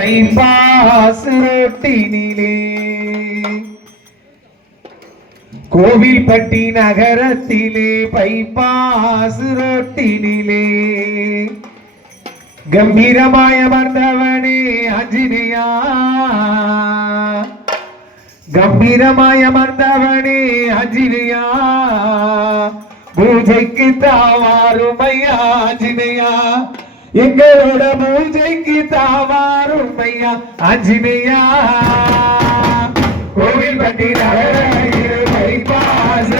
Bypass Kovilpatti நகரத்திலே bypass ரோட்டினிலே கம்பீரமாய வந்தவனே அஞ்சினியா கம்பீரமாய மர்ந்தவனே அஞ்சினியா பூஜைக்கு தாவாருமையா அஞ்சினியா எங்களோட பூஜைக்கு தாவாருமையா அஞ்சினியா கோவில்பட்டி நகரில் பைபாஸ்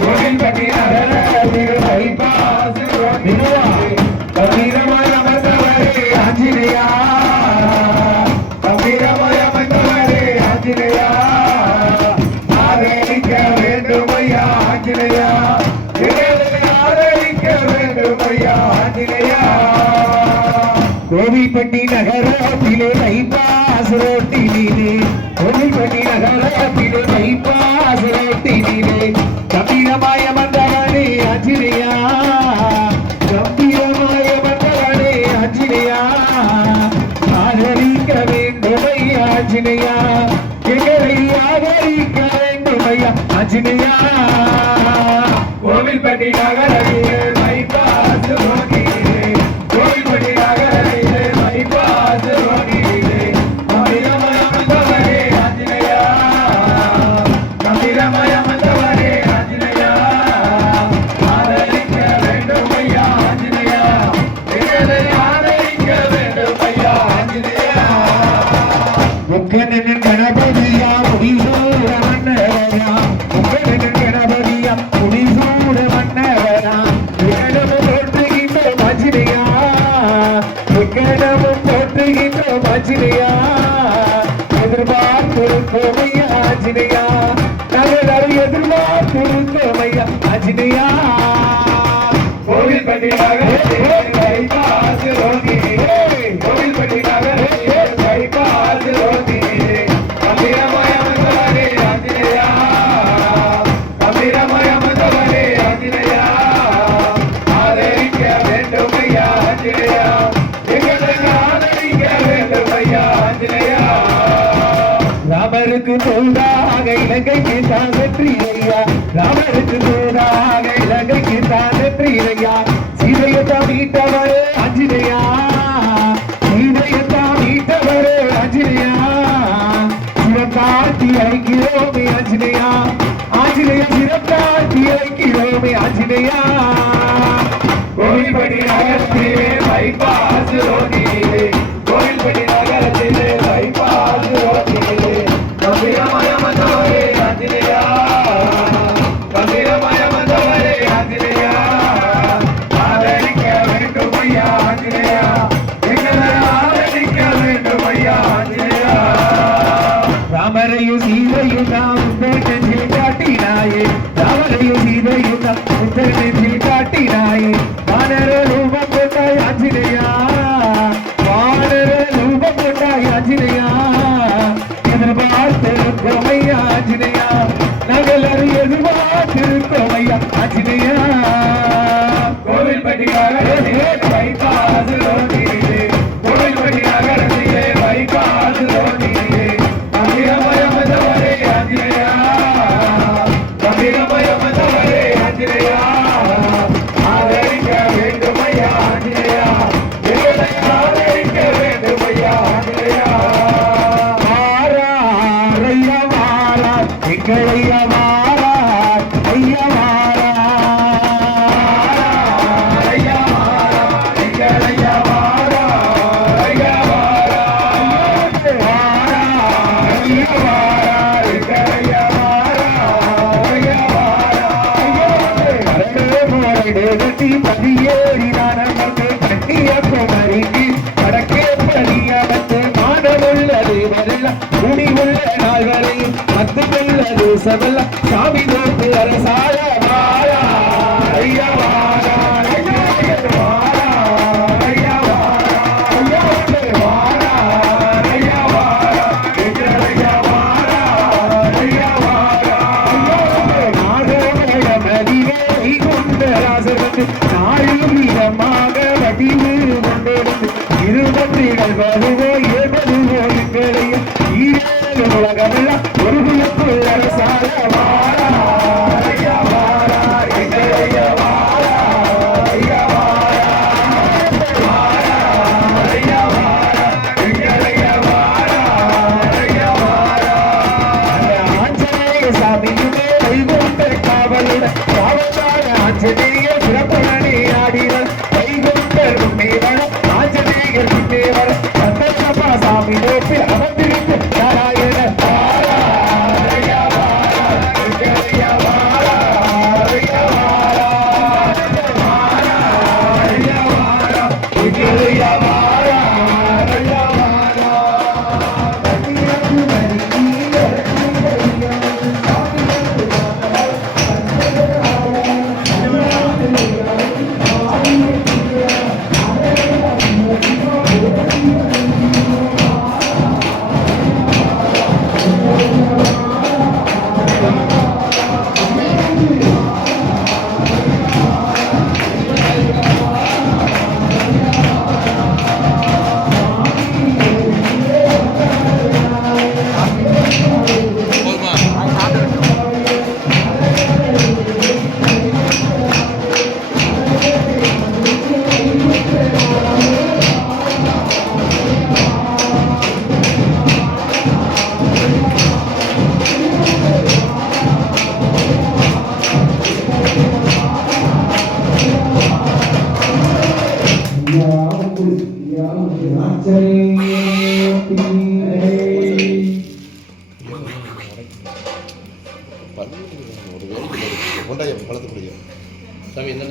கோவில் பட்டி நகரில் பைபாஸ் கம்பீரமாய் அமர்ந்தவரே ஆஞ்சநேயா கம்பீரமாய் அமர்ந்தவரே ஆதரிக்க வேண்டும் ஐயா கோவில்பட்டி நகரத்திலே பைபாஸ் ரோட்டினிலே. கோவில்பட்டி நகரத்திலே பைபாஸ் ரோட்டிலே கம்பீரமாய மந்தவனே அஜினியா கம்பீரமாய மந்தவனே அஜினியா ஆதரிக்க வேண்டும் ஐயா அஜினியா எங்களை ஆதரிக்க வேண்டும் ஐயா அஜினியா முக்கனன் கணபதியா முடிசூட மன்னவனா முக்கனன் கணபதியா முடிசூட மன்னவனா விகடமும் போற்றுகின்ற மஜினியா விகடமும் போற்றுகின்ற மஜினியா எதிர்பார்த்திருக்கோம் ஐயா நாங்கள் எதிர்பார்த்திருக்கோம் ஐயா ஆஞ்சநேயா கோவில்பட்டி நகரத்திலே தோதாக இலங்கைக்கு தான் வெற்றி ஐயா ராமருக்கு தோதாக இலங்கைக்கு தான் வெற்றி ஐயா சீதையத்தான் மீட்டவரே அஞ்சினையா சீதையத்தான் மீட்டவரே அஞ்சினையா சிறந்தாட்சி அழைக்கிறோமே அஞ்சினையா ஆஞ்சநேய சிறந்தாட்சி அழைக்கிறோமே ஆஞ்சநேயா. கோவில்பட்டி நகரத்திலே பைபாஸ் താമരയും സീതയും നാം ഉത്തരനെഞ്ചിൽ കാട്ടിനായി താമരയും സീതയും കാട്ടിനായി വാനര பதியேறி நான் ஆதரிக்க சாமி ஐயா அரசா சாமி ஒரு வேலைக்கு கொண்டாயம் பழத்து பிடிக்கும் சாமி என்ன